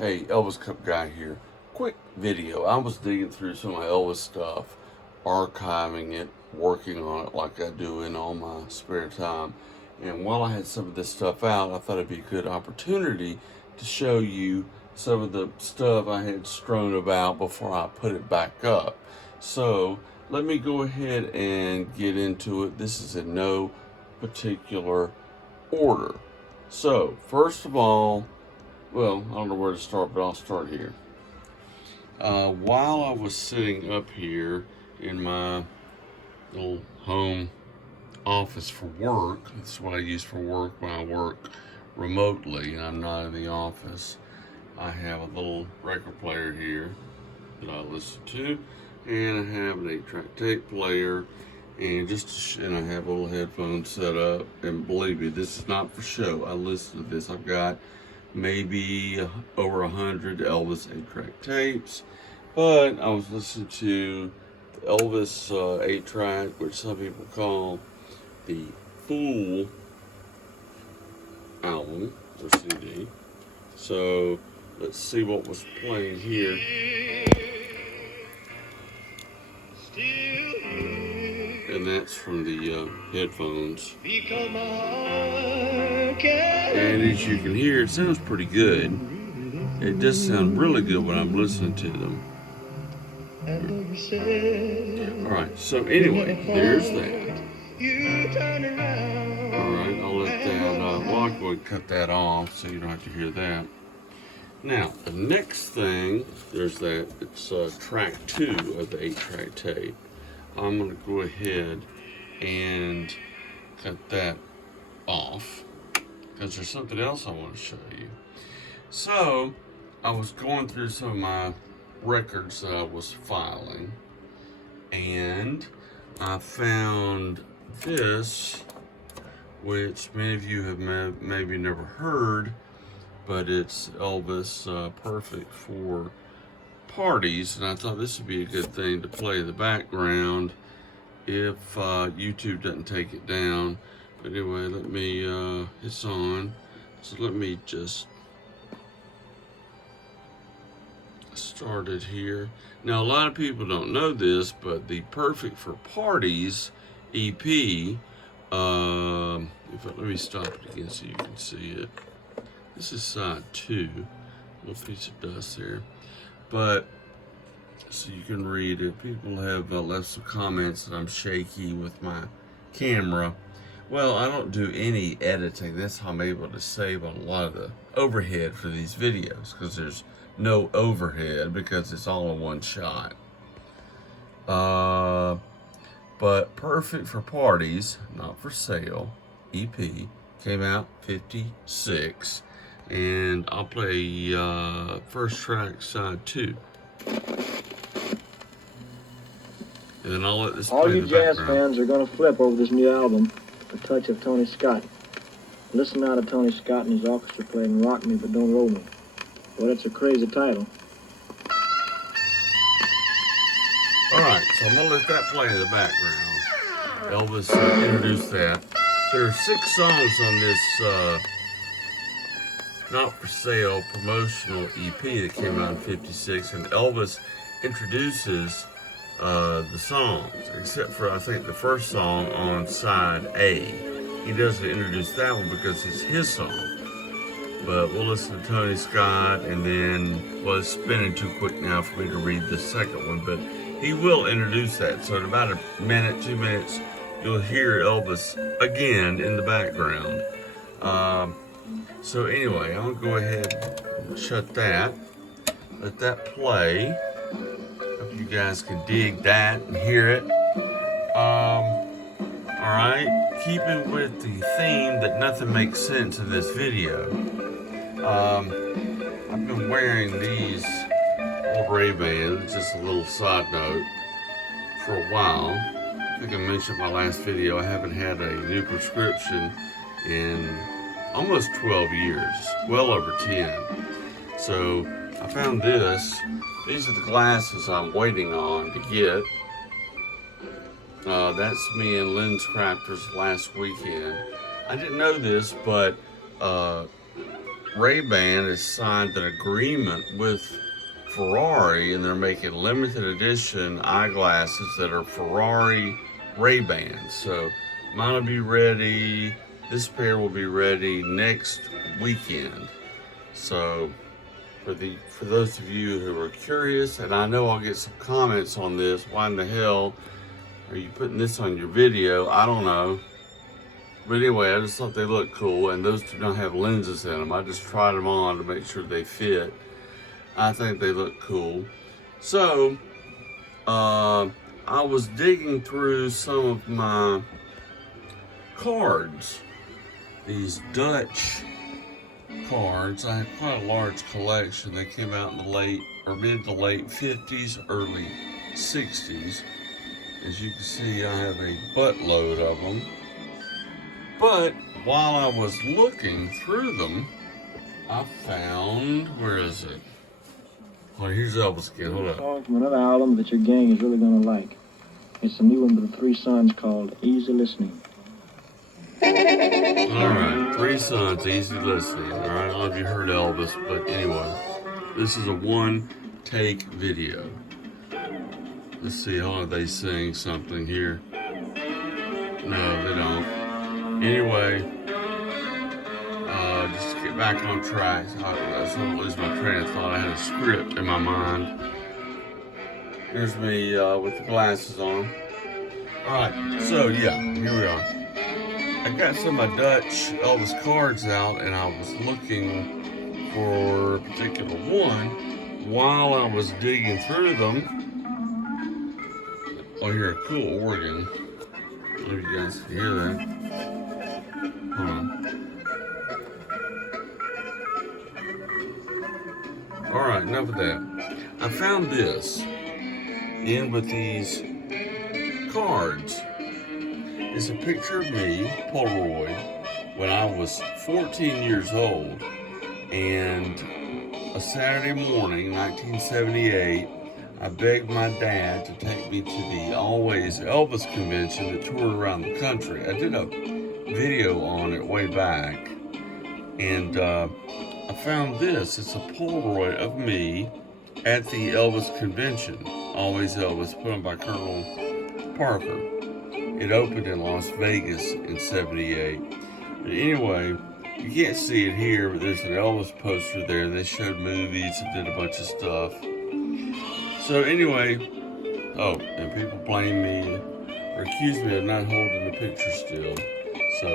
Hey, Elvis Cup guy here. Quick video. I was digging through some of my Elvis stuff, archiving it, working on it like I do in all my spare time. And while I had some of this stuff out, I thought it'd be a good opportunity to show you some of the stuff I had strewn about before I put it back up. So let me go ahead and get into it. This is in no particular order. So first of all, well, I don't know where to start, but I'll start here. While I was sitting up here in my little home office for work, that's what I use for work when I work remotely and I'm not in the office, I have a little record player here that I listen to, and I have an 8-track tape player, and and I have little headphones set up. And believe me, this is not for show. I listen to this. I've got maybe over 100 Elvis 8-track tapes, but I was listening to the Elvis 8-track, which some people call the Fool album or CD. So let's see what was playing here. And that's from the headphones. And as you can hear, it sounds pretty good. It does sound really good when I'm listening to them. Alright, so anyway, there's that. Alright, I'll let that, well, I'll go and cut that off so you don't have to hear that. Now, the next thing, there's that, it's track 2 of the 8-track tape. I'm going to go ahead and cut that off because there's something else I want to show you. So, I was going through some of my records that I was filing, and I found this, which many of you have maybe never heard, but it's Elvis Perfect for Parties, and I thought this would be a good thing to play in the background if YouTube doesn't take it down. But anyway, let me, it's on, so let me just start it here. Now, a lot of people don't know this, but the Perfect for Parties EP, let me stop it again so you can see it. This is side 2, little piece of dust there. But, so you can read it. People have left some comments that I'm shaky with my camera. Well, I don't do any editing. That's how I'm able to save on a lot of the overhead for these videos, because there's no overhead because it's all in one shot. But Perfect for Parties, Not for Sale, EP, came out 56. And I'll play first track, side 2. And then I'll let this All play you in the jazz background. fans are going to flip over this new album, A Touch of Tony Scott. Listen now to Tony Scott and his orchestra playing Rock Me But Don't Roll Me. Well, it's a crazy title. Alright, so I'm going to let that play in the background. Elvis introduced that. There are 6 songs on this Not for Sale promotional EP that came out in 56, and Elvis introduces the songs, except for I think the first song on side A. He doesn't introduce that one because it's his song. But we'll listen to Tony Scott, and then, well, it's spinning too quick now for me to read the second one, but he will introduce that. So in about a minute, 2 minutes, you'll hear Elvis again in the background. So anyway, I'm gonna go ahead and shut that, let that play. Hope you guys can dig that and hear it. Alright, keeping with the theme that nothing makes sense in this video. I've been wearing these old Ray-Bans, just a little side note, for a while. I think I mentioned in my last video, I haven't had a new prescription in almost 12 years, well over 10. So I found this. These are the glasses I'm waiting on to get. That's me and Lynn's Crafters last weekend. I didn't know this, but Ray-Ban has signed an agreement with Ferrari, and they're making limited edition eyeglasses that are Ferrari Ray-Bans. So mine will be ready. This pair will be ready next weekend. So for those of you who are curious, and I know I'll get some comments on this, why in the hell are you putting this on your video? I don't know. But anyway, I just thought they looked cool, and those do not have lenses in them. I just tried them on to make sure they fit. I think they look cool. So, I was digging through some of my cards. These Dutch cards. I had quite a large collection. They came out in the mid to late 50s, early 60s. As you can see, I have a buttload of them. But while I was looking through them, I found, where is it? Oh, here's Elvis again, hold A up. song from another album that your gang is really gonna like. It's a new one with the Three Sons called Easy Listening. Alright, Three Sons, Easy Listening. Alright, I don't know if you heard Elvis, but anyway. This is a one-take video. Let's see, how they sing something here. No, they don't. Anyway, just to get back on track, so I don't lose my train of thought. I had a script in my mind. Here's me with the glasses on. Alright, so yeah, here we are. I got some of my Dutch Elvis cards out, and I was looking for a particular one. While I was digging through them, I hear a cool organ. I don't know if you guys can hear that. Hold on. Alright, enough of that. I found this in with these cards. It's a picture of me, Polaroid, when I was 14 years old, and a Saturday morning, 1978, I begged my dad to take me to the Always Elvis convention that toured around the country. I did a video on it way back, and I found this. It's a Polaroid of me at the Elvis convention, Always Elvis, put on by Colonel Parker. It opened in Las Vegas in '78. But anyway, you can't see it here, but there's an Elvis poster there. They showed movies and did a bunch of stuff. So anyway, oh, and people blame me or accuse me of not holding the picture still. So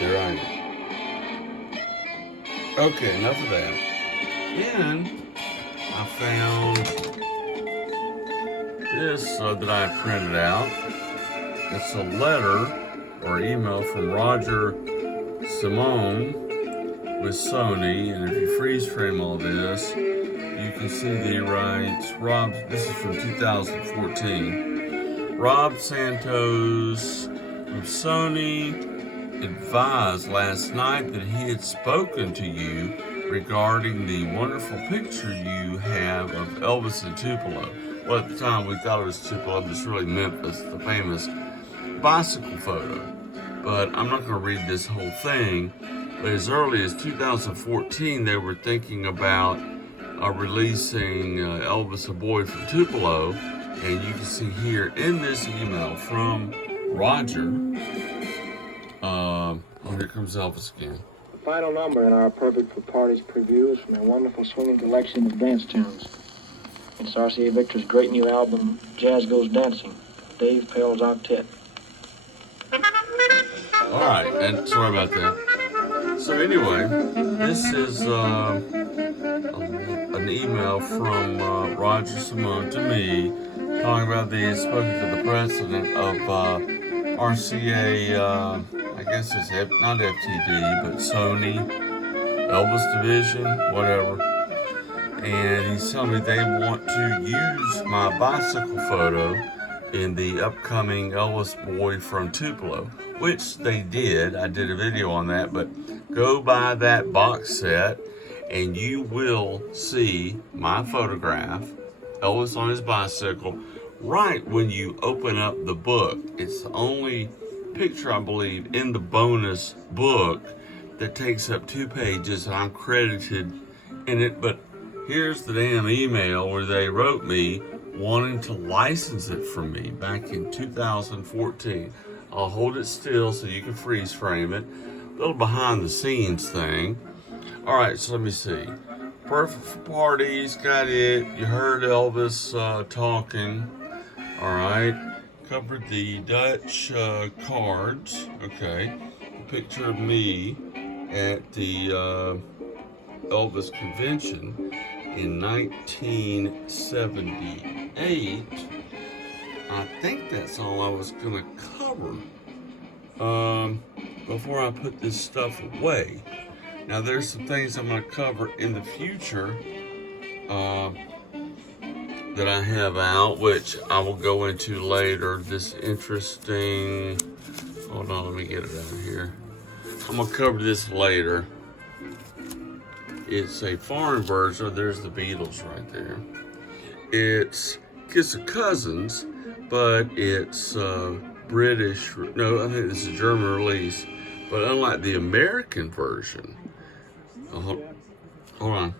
there I am. Okay, enough of that. Then I found this that I printed out. It's a letter or email from Roger Simone with Sony, and if you freeze frame all this, you can see that he writes, this is from 2014. Rob Santos from Sony advised last night that he had spoken to you regarding the wonderful picture you have of Elvis in Tupelo. Well, at the time we thought it was Tupelo, but it's really Memphis, the famous bicycle photo. But I'm not going to read this whole thing. But as early as 2014, they were thinking about releasing Elvis, a Boy from Tupelo. And you can see here in this email from Roger. Oh, here comes Elvis again. The final number in our Perfect for Parties preview is from a wonderful swinging collection of dance tunes. It's RCA Victor's great new album, Jazz Goes Dancing, Dave Pell's Octet. Alright, and sorry about that. So anyway, this is an email from Roger Simone to me, talking about the spoken to the president of RCA, I guess it's not FTD, but Sony, Elvis Division, whatever. And he's telling me they want to use my bicycle photo in the upcoming Elvis Boy from Tupelo, which they did. I did a video on that, but go buy that box set and you will see my photograph, Elvis on his bicycle, right when you open up the book. It's the only picture, I believe, in the bonus book that takes up 2 pages, and I'm credited in it, but here's the damn email where they wrote me wanting to license it from me back in 2014. I'll hold it still so you can freeze frame it. A little behind the scenes thing. All right, so let me see. Perfect for parties, got it. You heard Elvis talking. All right, covered the Dutch cards. Okay, a picture of me at the Elvis convention in 1978. I think that's all I was gonna cover before I put this stuff away. Now there's some things I'm gonna cover in the future that I have out, which I will go into later. This interesting, hold on, let me get it out of here. I'm gonna cover this later. It's a foreign version. There's the Beatles right there. It's Kiss of Cousins, but it's British. No, I think this is a German release. But unlike the American version, hold on.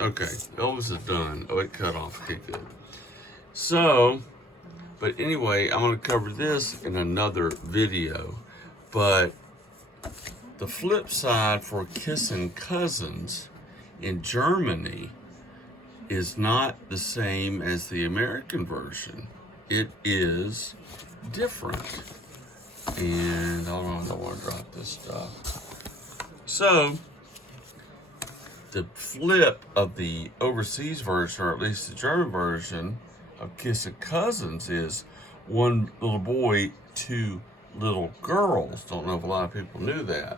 Okay, Elvis is done. Oh, it cut off. Okay, good. So, but anyway, I'm going to cover this in another video. But the flip side for Kissing Cousins in Germany is not the same as the American version. It is different. And hold on, I don't want to drop this stuff. So, the flip of the overseas version, or at least the German version of Kissing Cousins, is one little boy, 2 little girls. Don't know if a lot of people knew that.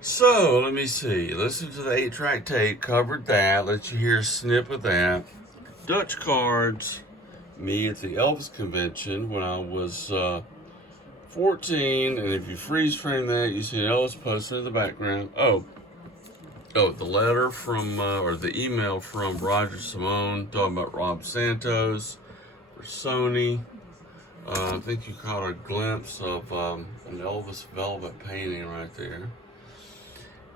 So, let me see. Listen to the 8-track tape, covered that. Let you hear a snip of that. Dutch cards, me at the Elvis convention when I was 14. And if you freeze frame that, you see Elvis posted in the background. Oh, the letter from, or the email from Roger Simone talking about Rob Santos for Sony. I think you caught a glimpse of an Elvis velvet painting right there.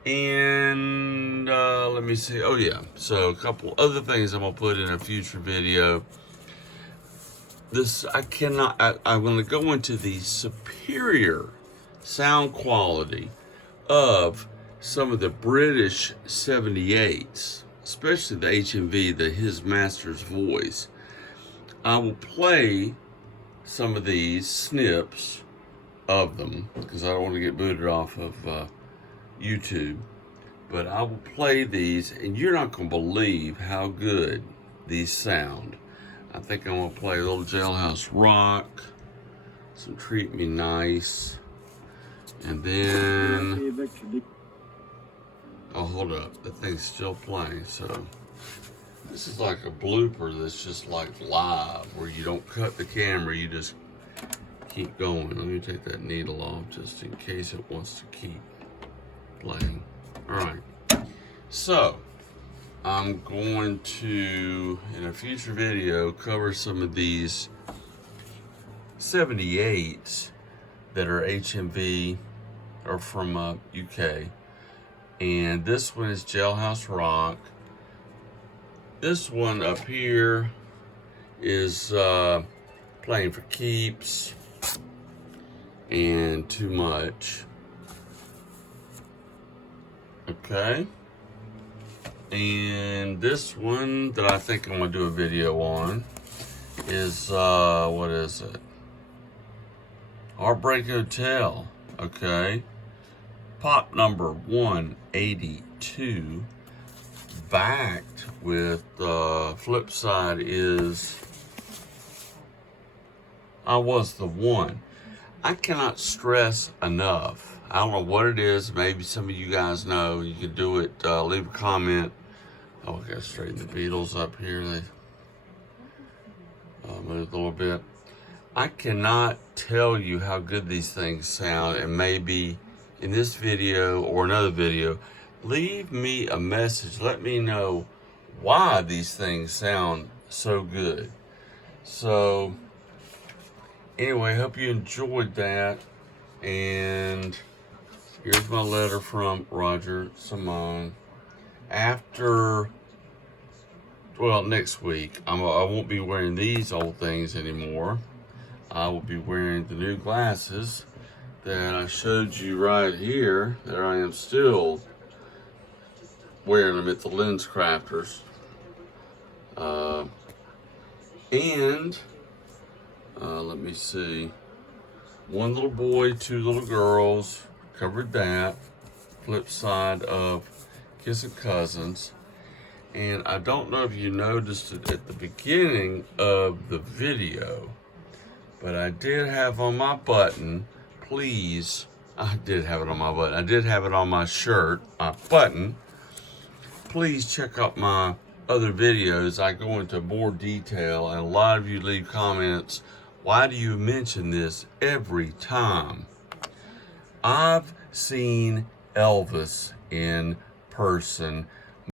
And let me see. Oh, yeah. So a couple other things I'm going to put in a future video. I'm going to go into the superior sound quality of some of the British 78s, especially the HMV, His Master's Voice. I will play some of these snips of them because I don't want to get booted off of YouTube, but I will play these and you're not going to believe how good these sound. I think I'm going to play a little Jailhouse Rock, some Treat Me Nice, and then, oh, hold up, the thing's still playing. So this is like a blooper that's just like live, where you don't cut the camera, you just keep going. Let me take that needle off just in case it wants to keep playing. All right, so I'm going to, in a future video, cover some of these 78s that are HMV or from UK. And this one is Jailhouse Rock. This one up here is Playing for Keeps and Too Much. Okay. And this one that I think I'm going to do a video on is, what is it? Heartbreak Hotel. Okay. Pop number 182. Backed with the flip side is I Was the One. I cannot stress enough. I don't know what it is. Maybe some of you guys know. You can do it. Leave a comment. Oh, I got to straighten the Beatles up here. They moved a little bit. I cannot tell you how good these things sound. And maybe in this video or another video, leave me a message. Let me know why these things sound so good. So, anyway, hope you enjoyed that. And here's my letter from Roger Simone. After, well, next week, I won't be wearing these old things anymore. I will be wearing the new glasses that I showed you right here. There I am still wearing them at the Lens Crafters. Let me see. One little boy, two little girls, covered that. Flip side of Kissing Cousins. And I don't know if you noticed it at the beginning of the video, but I did have on my button, please, I did have it on my button. I did have it on my shirt, my button. Please check out my other videos. I go into more detail, and a lot of you leave comments, why do you mention this every time? I've seen Elvis in person